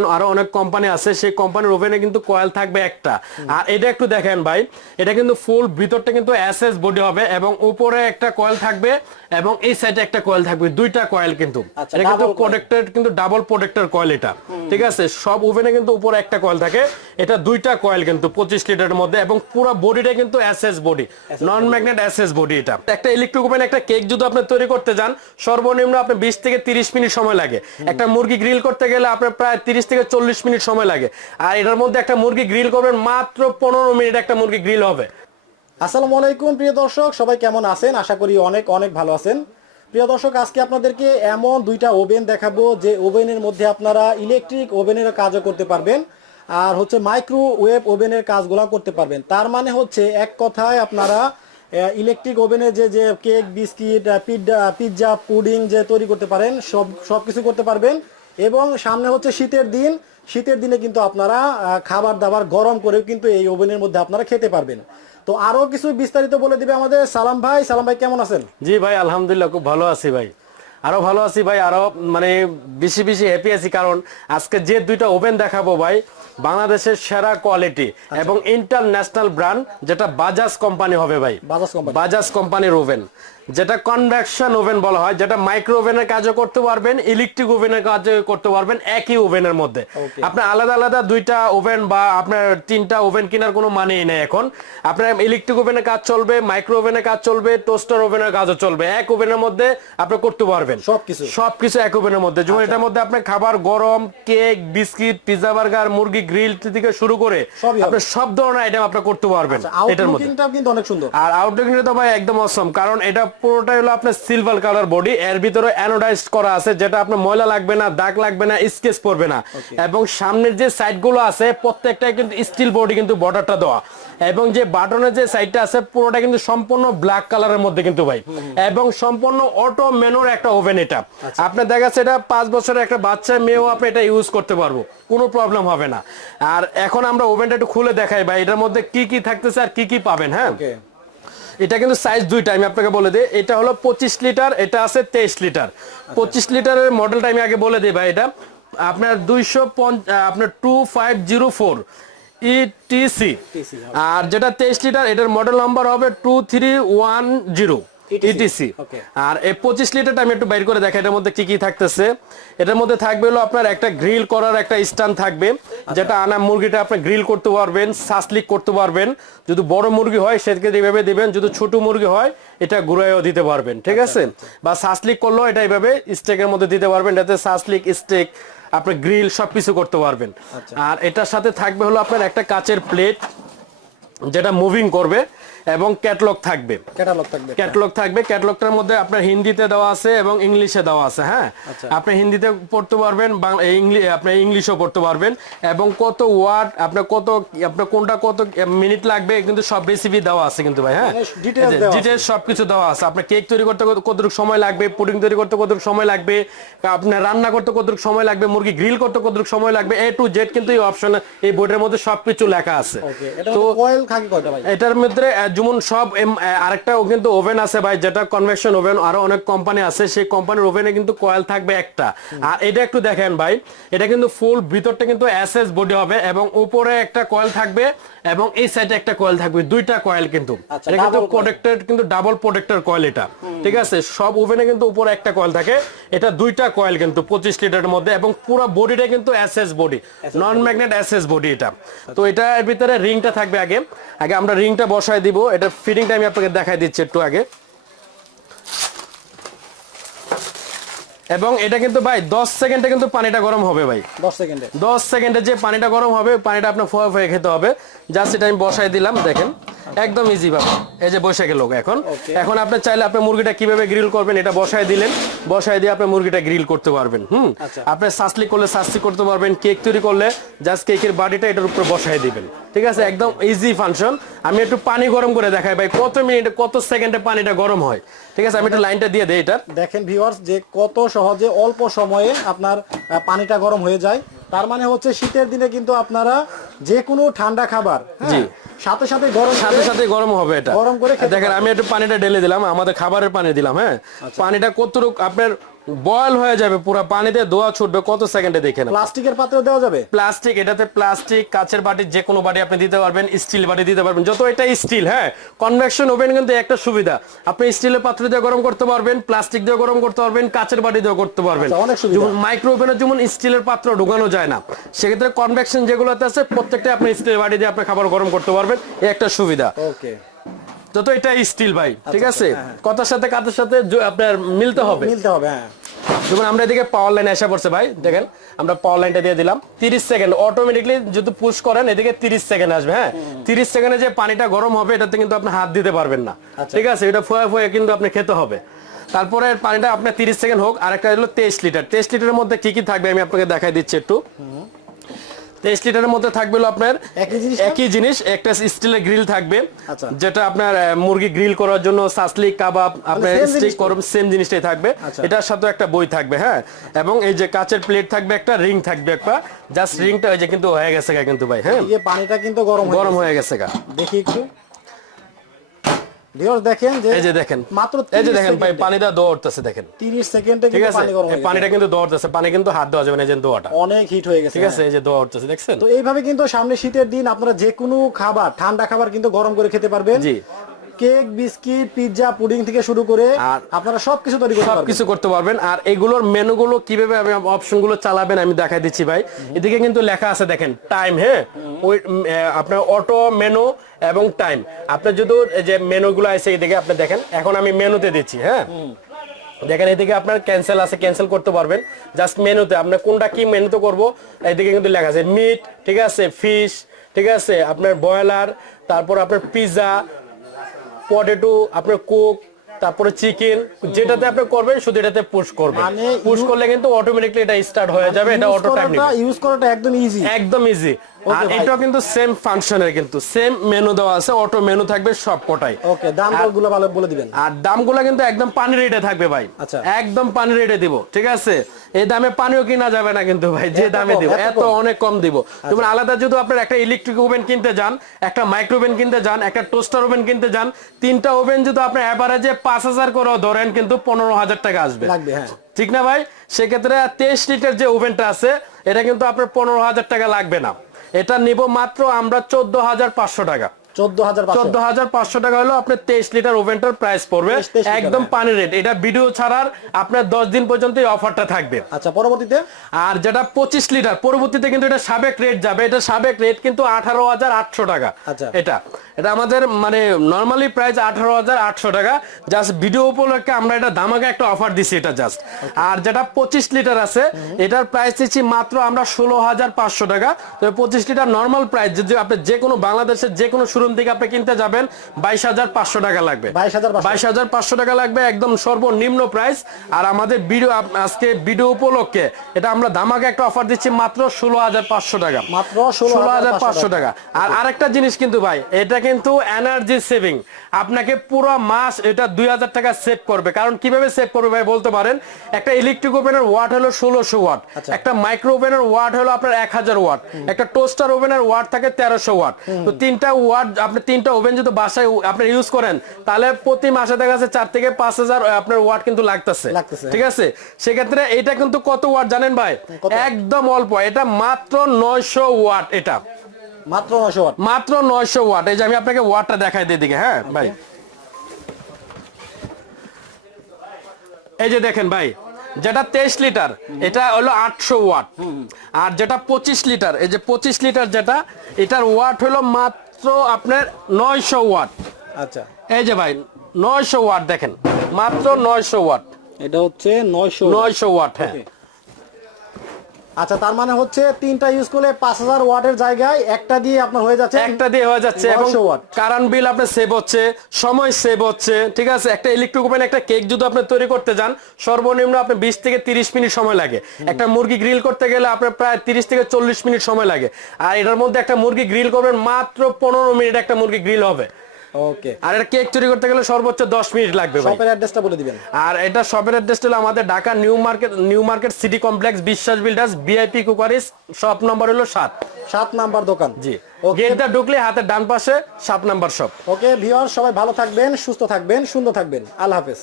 Oven আরও অনেক company আছে সেই কোম্পানির ওভেনে কিন্তু কয়েল থাকবে একটা। আর এটা একটু দেখেন ভাই এটা কিন্তু ফুল ভিতরটা কিন্তু এসএস বডি হবে এবং উপরে একটা কয়েল থাকবে এবং এই সাইডে একটা কয়েল থাকবে দুইটা কয়েল কিন্তু। আচ্ছা, এটা কিন্তু প্রোটেক্টেড কিন্তু ডাবল প্রোটেক্টর কয়েল এটা। ঠিক আছে? সব ওভেনে কিন্তু উপরে একটা কয়েল থাকে এটা দুইটা কয়েল কিন্তু পঁচিশ লিটারের মধ্যে এবং পুরো বডিটা কিন্তু SS body non magnet SS body এটা। একটা ইলেকট্রিক ওভেন একটা কেক যদি আপনি তৈরি করতে যান সর্বনিম্ন আপনি বিশ থেকে তিরিশ মিনিট সময় লাগে। একটা মুরগি গ্রিল করতে গেলে আপনার প্রায় তিরিশ থেকে চল্লিশ মিনিট সময় লাগে। আর এটার মধ্যে একটা মুরগি গ্রিল করবেন, মাত্র পনেরো মিনিট একটা মুরগি গ্রিল হবে। আসসালামু আলাইকুম, প্রিয় দর্শক, সবাই কেমন আছেন? আশা করি অনেক অনেক ভালো আছেন। প্রিয় দর্শক, আজকে আপনাদেরকে এমন দুইটা ওভেন দেখাবো, যে ওভেনের মধ্যে আপনারা ইলেকট্রিক ওভেনের কাজও করতে পারবেন, আর হচ্ছে মাইক্রোওয়েভ ওভেনের কাজগুলো করতে পারবেন। তার মানে হচ্ছে, এক কথায় আপনারা ইলেকট্রিক ওভেনে যে যে কেক বিস্কিট পিৎজা পুডিং যে তৈরি করতে পারেন, সব সব কিছু করতে পারবেন। এবং সামনে হচ্ছে শীতের দিন। শীতের দিনে কিন্তু আপনারা খাবার দাবার গরম করেও কিন্তু এই ওভেনের মধ্যে আপনারা খেতে পারবেন। তো আরও কিছু বিস্তারিত বলে দিবে আমাদের সালাম ভাই। সালাম ভাই কেমন আছেন? জি ভাই আলহামদুলিল্লাহ খুব ভালো আছি ভাই। আরও ভালো আছি ভাই আরও মানে বেশি বেশি হ্যাপি আছি কারণ আজকে যে দুইটা ওভেন দেখাবো ভাই বাংলাদেশের সেরা কোয়ালিটি এবং ইন্টারন্যাশনাল ব্র্যান্ড যেটা বাজাজ কোম্পানি হবে ভাই। বাজাজ কোম্পানি বাজাজ কোম্পানির ওভেন। যেটা কনভেকশন ওভেন বলা হয় যেটা মাইক্রো ওভেনের কাজও করতে পারবেন ইলেকট্রিক ওভেনের কাজও করতে পারবেন একই ওভেনের মধ্যে. আপনার আলাদা আলাদা দুইটা ওভেন বা আপনার তিনটা ওভেন কেনার কোনো মানেই নেই এখন। আপনার ইলেকট্রিক ওভেনের কাজ চলবে মাইক্রো ওভেনের কাজ চলবে টোস্টার ওভেনের কাজও চলবে। এক ওভেনের মধ্যে আপনি করতে পারবেন। সবকিছু। সবকিছু এক ওভেনের মধ্যে। যেমন এটার মধ্যে আপনার খাবার গরম কেক বিস্কিট পিৎজা বার্গার মুরগি গ্রিল থেকে শুরু করে আপনি সব ধরনের আইটেম আপনি করতে পারবেন এটার মধ্যে। কিন্তু অনেক সুন্দর। আর আউটলুকিংটা তো ভাই একদম অসম কারণ এটা পুরোটাই হলো আপনার সিলভার কালার বডি এর ভিতরে অ্যানোডাইজ করা আছে যেটা আপনার ময়লা লাগবে না দাগ লাগবে না স্কেচ পড়বে না। এবং সামনের যে সাইডগুলো আছে প্রত্যেকটাই কিন্তু স্টিল বডি কিন্তু বর্ডারটা দেওয়া। এবং যে বাটনের যে সাইডটা আছে পুরোটা কিন্তু সম্পূর্ণ ব্ল্যাক কালারের মধ্যে কিন্তু ভাই। এবং সম্পূর্ণ অটো মেনুর একটা ওভেন এটা। আপনার দেখা যাচ্ছে এটা পাঁচ বছরের একটা বাচ্চা মেয়েও আপনি এটা ইউজ করতে পারব। কোনো প্রবলেম হবে না। আর এখন আমরা ওভেনটা একটু খুলে দেখাই ভাই এটার মধ্যে কি কি থাকতেছে আর কি কি পাবেন হ্যাঁ? এটা কিন্তু সাইজ দুইটা আমি আপনাকে বলে দিই। এটা হলো পঁচিশ লিটার এটা আছে তেইশ লিটার। পঁচিশ লিটারের মডেলটা আমি আগে বলে দিই ভাই এটা। আপনার দুইশো আপনার two five zero four etc আর যেটা তেইশ লিটার এটার মডেল নাম্বার হবে two three one zero etc okay. আর এই পঁচিশ লিটারটা আমি একটু বাইর করে দেখাই এটার মধ্যে কি কি থাকতেছে। এটার মধ্যে থাকবে হলো আপনার একটা গ্রিল করার একটা স্ট্যান্ড থাকবে যেটা আনা মুরগিটা আপনি গ্রিল করতে পারবেন সাসলিক করতে পারবেন। যদি বড় মুরগি হয় সেটাকে এইভাবে দিবেন যদি ছোট মুরগি হয় এটা ঘুরাইও দিতে পারবেন ঠিক আছে? বা সাসলিক করলেও এটা এইভাবে স্টেকের মধ্যে দিতে পারবেন এটাতে সাসলিক স্টেক আপনি গ্রিল সবকিছু করতে পারবেন। আর এটার সাথে থাকবে হলো আপনার একটা কাচের প্লেট যেটা মুভিং করবে। এবং ক্যাটলগ থাকবে। ক্যাটালগ থাকবে। ক্যাটলগ থাকবে। ক্যাটলগটার মধ্যে আপনার হিন্দিতে দেওয়া আছে এবং ইংলিশে দেওয়া আছে হ্যাঁ? আচ্ছা। আপনি হিন্দিতে পড়তে পারবেন ইংলিশ আপনি ইংলিশও পড়তে পারবেন এবং কত ওয়ার্ড আপনার কত আপনার কোনটা কত মিনিট লাগবে কিন্তু সব রেসিপি দেওয়া আছে কিন্তু ভাই হ্যাঁ? ডিটেলস সবকিছু দেওয়া আছে। আপনার কেক তৈরি করতে কতটুকু সময় লাগবে পুডিং তৈরি করতে কতটুকু সময় লাগবে আপনার রান্না করতে কতটুকু সময় লাগবে মুরগি গ্রিল করতে কতটুকু সময় লাগবে এ টু জেড কিন্তু এই অপশন এই বোর্ডের মধ্যে সবকিছু লেখা আছে। তো এটার মধ্যে যেমন সব আরেকটা কিন্তু ওভেন আছে ভাই যেটা কনভেকশন ওভেন আরও অনেক কোম্পানি আছে সেই কোম্পানির ওভেনে কিন্তু কয়েল থাকবে একটা। আর এটা একটু দেখেন ভাই এটা কিন্তু ফুল ভিতরটা কিন্তু এসএস বডি হবে এবং উপরে একটা কয়েল থাকবে এবং এই সাইডে একটা কয়েল থাকবে দুইটা কয়েল কিন্তু। আচ্ছা, এটা কিন্তু প্রোটেক্টেড কিন্তু ডাবল প্রোটেক্টর কয়েল এটা। ঠিক আছে? সব ওভেনে কিন্তু উপরে একটা কয়েল থাকে এটা দুইটা কয়েল কিন্তু পঁচিশ লিটারের মধ্যে এবং পুরো বডিটা কিন্তু SS body non magnet SS body এটা। তো এটা এর ভিতরে রিংটা থাকবে আগে। আগে আমরা রিংটা বসায় দিব এটা ফিটিংটা আমি আপনাকে দেখাই দিচ্ছি একটু আগে। এবং এটা কিন্তু ভাই দশ সেকেন্ডে কিন্তু পানিটা গরম হবে ভাই। দশ সেকেন্ডে। দশ সেকেন্ডে যে পানিটা গরম হবে পানিটা আপনার ফয়ে ফয়ে খেতে হবে। জাস্ট এটা আমি বসাই দিলাম দেখেন। একদম ইজি ভাবে এই যে বসে গেল এখন। এখন আপনি চাইলে আপনি মুরগিটা কীভাবে গ্রিল করবেন এটা বসাই দিলেন। বসাই দিয়ে আপনি মুরগিটা গ্রিল করতে পারবেন হুম? আচ্ছা। আপনি সাসলি করলে সাসলি করতে পারবেন কেক তৈরি করলে জাস্ট কেকের বাটিটা এটার উপরে বসাই দিবেন। ঠিক আছে? একদম ইজি ফাংশন আমি একটু পানি গরম করে দেখাই ভাই কত মিনিট কত সেকেন্ডে পানিটা গরম হয়? ঠিক আছে? আমি একটু লাইনটা দিয়ে দেই এটা। দেখেন ভিউয়ার্স যে কত সহজে অল্প সময়ে আপনার পানিটা গরম হয়ে যায়। তার মানে হচ্ছে শীতের দিনে কিন্তু আপনারা যে কোনো ঠান্ডা খাবার হ্যাঁ, জি। সাথে সাথে গরম সাথে সাথে গরম হবে এটা গরম করে দেখেন আমি একটু পানিটা ঢেলে দিলাম আমাদের খাবারের পানি দিলাম হ্যাঁ আচ্ছা। পানিটা কতটুকু আপনার বয়েল হয়ে যাবে পুরো পানিতে দোয়া ছুটবে কত সেকেন্ডে দেখে প্লাস্টিকের পাত্রে দেওয়া যাবে? প্লাস্টিক এটাতে প্লাস্টিক কাচের বাটি যে কোনো বাটি আপনি দিতে পারবেন স্টিল বাটি দিতে পারবেন যত এটা স্টিল হ্যাঁ? কনভেকশন ওভেন কিন্তু একটা সুবিধা। আপনি স্টিলের পাত্র দিয়ে গরম করতে পারবেন প্লাস্টিক দিয়ে গরম করতে পারবেন কাচের বাটি দিয়ে করতে পারবেন। আচ্ছা, অনেক সুবিধা। যেমন মাইক্রো ওভেনে যেমন স্টিলের পাত্র ঢোকানো যায় না সেক্ষেত্রে কনভেকশন যেগুলোতে আছে প্রত্যেকটা আপনি স্টিলের বাটি দিয়ে আপনি খাবার গরম করতে পারবেন এই একটা সুবিধা। ওকে যত এটা স্টিল ভাই আচ্ছা, ঠিক আছে? কথার সাথে কাজের সাথে আপনার মিলতে হবে। মিলতে হবে হ্যাঁ। যেমন আমরা এদিকে পাওয়ার লাইন এসে পড়ছে ভাই দেখেন আমরা পাওয়ার লাইনটা দিয়ে দিলাম। তিরিশ সেকেন্ড অটোমেটিকলি যদি পুশ করেন এদিকে তিরিশ সেকেন্ড আসবে হ্যাঁ? তিরিশ সেকেন্ডে যে পানিটা গরম হবে এটাতে কিন্তু আপনি হাত দিতে পারবেন না। আচ্ছা। ঠিক আছে? এটা ফুয়ে ফুয়ে কিন্তু আপনি খেতে হবে। তারপরে পানিটা আপনার তিরিশ সেকেন্ড হোক আর একটা হলো তেইশ লিটার তেইশ লিটারের মধ্যে কি কি থাকবে আমি আপনাকে দেখাই দিচ্ছি একটু। তেইশ লিটারের মধ্যে থাকবে আপনার একই জিনিস একটা স্টিলের গ্রিল থাকবে আচ্ছা। যেটা আপনার মুরগি গ্রিল করার জন্য সাসলি কাবাব আপনার স্টিক করব সেম জিনিসটাই থাকবে। আচ্ছা। এটার সাথে একটা বই থাকবে হ্যাঁ? এবং এই যে কাচের প্লেট থাকবে একটা রিং থাকবে একটা। জাস্ট রিংটা ওই যে কিন্তু হয়ে গেছে গা কিন্তু ভাই হ্যাঁ? এই পানিটা কিন্তু গরম গরম হয়ে গেছে গা। দেখি একটু। ভিউয়ার্স দেখেন যে এই যে দেখেন। মাত্র এই যে দেখেন ভাই পানিটা দোয়া দেখেন। 30 সেকেন্ডে কিন্তু পানি গরম হয়ে পানিটা কিন্তু দোয়া পানি কিন্তু হাত দেওয়া যাবে না এই যে দোয়াটা। অনেক হিট হয়ে গেছে ঠিক আছে? এই যে দোয়া দেখছেন? তো এইভাবে কিন্তু সামনে শীতের দিন আপনারা যে কোনো খাবার ঠান্ডা খাবার কিন্তু গরম করে খেতে পারবেন। জি। কেক বিস্কিট পিৎজা পুডিং থেকে শুরু করে আপনারা সবকিছু তৈরি করতে পারবেন। সবকিছু করতে পারবেন। আর এগুলোর মেনুগুলো কীভাবে অপশনগুলো চালাবেন আমি দেখাই দিচ্ছি ভাই। এদিকে কিন্তু লেখা আছে দেখেন টাইম হ্যাঁ? আপনার অটো মেনু এবং টাইম আপনার যদি যে মেনুগুলো আছে এদিকে আপনি দেখেন এখন আমি মেনুতে দিচ্ছি হ্যাঁ? দেখেন এদিকে আপনার ক্যান্সেল আছে ক্যান্সেল করতে পারবেন। জাস্ট মেনুতে আপনার কোনটা কি মেনুতে করব এদিকে কিন্তু লেখা আছে মিট ঠিক আছে ফিশ ঠিক আছে আপনার ব্রয়লার তারপর আপনার পিৎজা পটেটো আপনার কোক তারপরে চিকেন যেটাতে আপনি করবেন শুধু এটাতে পুশ করবেন। মানে পুশ করলে কিন্তু অটোমেটিকলি এটা স্টার্ট হয়ে যাবে এটা অটো টাইম ইউজ করাটা একদম ইজি একদম ইজি আর এটাও কিন্তু সেম ফাংশনের কিন্তু সেম মেনু দেওয়া আছে অটো মেনু থাকবে সব কটাই। ওকে ভালো বলে দিবেন। আর দামগুলো কিন্তু একদম পানি রেটে থাকবে ভাই। আচ্ছা। একদম পানি রেটে দিব ঠিক আছে? এই দামে পানিও কিনা যাবে না কিন্তু ভাই যে দামে দিব এত এত অনেক কম দিব। তুমি আলাদা যদি আপনার একটা ইলেকট্রিক ওভেন কিনতে যান একটা মাইক্রো ওভেন কিনতে যান একটা টোস্টার ওভেন কিনতে যান তিনটা ওভেন যদি আপনি অ্যাভারেজে পাঁচ হাজার করে ধরেন কিন্তু পনেরো হাজার টাকা আসবে। লাগবে হ্যাঁ। ঠিক না ভাই? সেক্ষেত্রে তেইশ লিটার যে ওভেনটা আছে এটা কিন্তু আপনার পনেরো হাজার টাকা লাগবে না। এটা নিব মাত্র আমরা চোদ্দ হাজার পাঁচশো টাকা। চোদ্দ হাজার পাঁচশো। টাকা হলো আপনার তেইশ লিটার ওভেনটার প্রাইস পড়বে। একদম। পানি রেট। এটা ভিডিও ছাড়ার আপনার দশ দিন পর্যন্ত এই অফারটা থাকবে। আচ্ছা পরবর্তীতে? আর যেটা পঁচিশ লিটার পরবর্তীতে কিন্তু এটা সাবেক রেট যাবে। এটা সাবেক রেট কিন্তু আঠারো হাজার আটশো টাকা। আচ্ছা। এটা। এটা আমাদের মানে নর্মালি প্রাইস আঠারো হাজার আটশো টাকা। জাস্ট ভিডিও উপলক্ষে আমরা এটা দামাকে একটা অফার দিছি এটা জাস্ট আর যেটা পঁচিশ লিটার আছে এটার প্রাইস দিচ্ছি মাত্র আমরা ষোলো হাজার পাঁচশো টাকা। তো পঁচিশ লিটার নর্মাল প্রাইস যদি আপনি যে কোনো বাংলাদেশের যে কোনো শোরুম থেকে আপনি কিনতে যাবেন বাইশ হাজার পাঁচশো টাকা লাগবে। 22,500 বাইশ হাজার পাঁচশো টাকা লাগবে একদম সর্বনিম্ন প্রাইস আর আমাদের ভিডিও আজকে ভিডিও উপলক্ষে এটা আমরা দামাকে একটা অফার দিচ্ছি মাত্র ষোলো হাজার পাঁচশো টাকা। মাত্র ষোলো হাজার পাঁচশো টাকা। আর আরেকটা জিনিস কিন্তু ভাই এটা কিন্তু এনার্জি সেভিং আপনাকে পুরো মাস এটা দুই হাজার টাকা সেভ করবে। কারণ কীভাবে সেভ করবে ভাই বলতে পারেন? একটা ইলেকট্রিক ওভেনের ওয়াট হলো ষোলোশো ওয়াট আচ্ছা। একটা মাইক্রো ওভেনের ওয়াট হলো আপনার এক হাজার ওয়াট একটা টোস্টার ওভেনের ওয়াট থাকে তেরোশো ওয়াট তো তিনটা ওয়াট আপনি তিনটা ওভেন যদি বাসায় আপনি ইউজ করেন তাহলে প্রতি মাসে দেখা যাচ্ছে চার থেকে পাঁচ হাজার আপনার ওয়াট কিন্তু লাগতেছে। লাগতেছে। ঠিক আছে? সেক্ষেত্রে এটা কিন্তু কত ওয়াট জানেন ভাই? একদম অল্প। এটা মাত্র নয়শো ওয়াট এটা। মাত্র নশো ওয়াট। মাত্র নয়শো ওয়াট। এই যে আমি আপনাকে ওয়াটটা দেখাই দিই দিকে হ্যাঁ ভাই। এই যে দেখেন ভাই যেটা তেইশ লিটার এটা হলো আটশো ওয়াট। আর যেটা পঁচিশ লিটার এই যে পঁচিশ লিটার যেটা এটার ওয়াট হলো মাত্র আপনার নয়শো ওয়াট। আচ্ছা। এই যে ভাই নয়শো ওয়াট দেখেন মাত্র নয়শো ওয়াট। এটা হচ্ছে নয়শো নয়শো ওয়াট হ্যাঁ। আচ্ছা তার মানে হচ্ছে তিনটা ইউজ করলে পাঁচ হাজার ওয়াটের জায়গায় একটা দিয়ে আপনার হয়ে যাচ্ছে একটা দিয়ে হয়ে যাচ্ছে এবং কারেন্ট বিল আপনার সেভ হচ্ছে সময় সেভ হচ্ছে ঠিক আছে? একটা ইলেকট্রিক ওভেন একটা কেক যদি আপনি তৈরি করতে যান সর্বনিম্ন আপনি বিশ থেকে তিরিশ মিনিট সময় লাগে। একটা মুরগি গ্রিল করতে গেলে আপনার প্রায় তিরিশ থেকে চল্লিশ মিনিট সময় লাগে। আর এটার মধ্যে একটা মুরগি গ্রিল করবেন মাত্র পনেরো মিনিট একটা মুরগি গ্রিল হবে। ওকে আর এটা কেক চুরি করতে গেলে সর্বোচ্চ দশ মিনিট লাগবে ভাই। শপের অ্যাড্রেসটা বলে দিবেন। আর এটা শপের অ্যাড্রেস হলো আমাদের Dhaka new market new market city complex Biswas builders VIP cookeries shop number হলো সাত। সাত নাম্বার দোকান। জি। ওকে গেটটা ঢুকলে হাতের ডান পাশে সাত নাম্বার শপ ওকে ভিউয়ার সবাই ভালো থাকবেন সুস্থ থাকবেন সুন্দর থাকবেন। আল্লাহ হাফেজ।